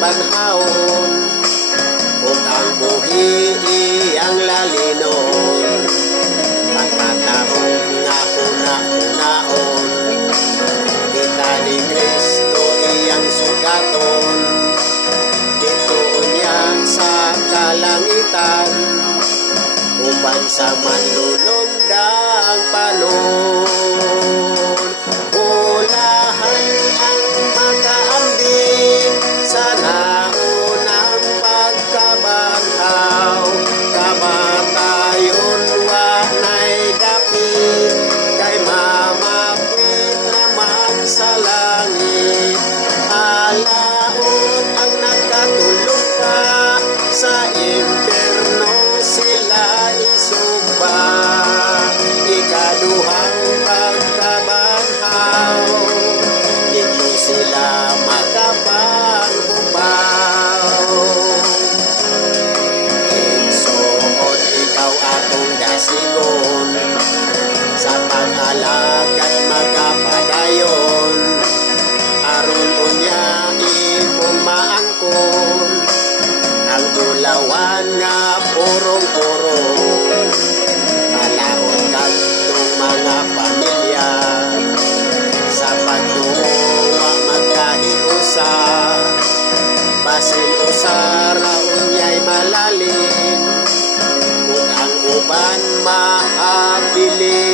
banhawon ug ang buhi iyang lalinon. Pagkatahong nga huna-hunaon, kita ni Kristo iyang sugaton. Dito niya sa kalangitan, uban sa manlulundang panon. Ulahan ang makaambing sa naunang pagkabanhaw. Kamatayon wanay dapit, kay mamapit naman sa langit. Alaon ang nakatulog pa, sa impierno sila isumba. Ikaduhang pagkabanhaw, dito sila makapanghubaw. Igsoon ikaw atong dasigon, sa pag-alagad magapadayon. Aron unya imong maangkon ang gulawan nga purong-purong. Malahon kadtong mga pamilya, sa pagtuwa magkahiusa. Basin usara unyay malalim, ug ang uban mahabilin.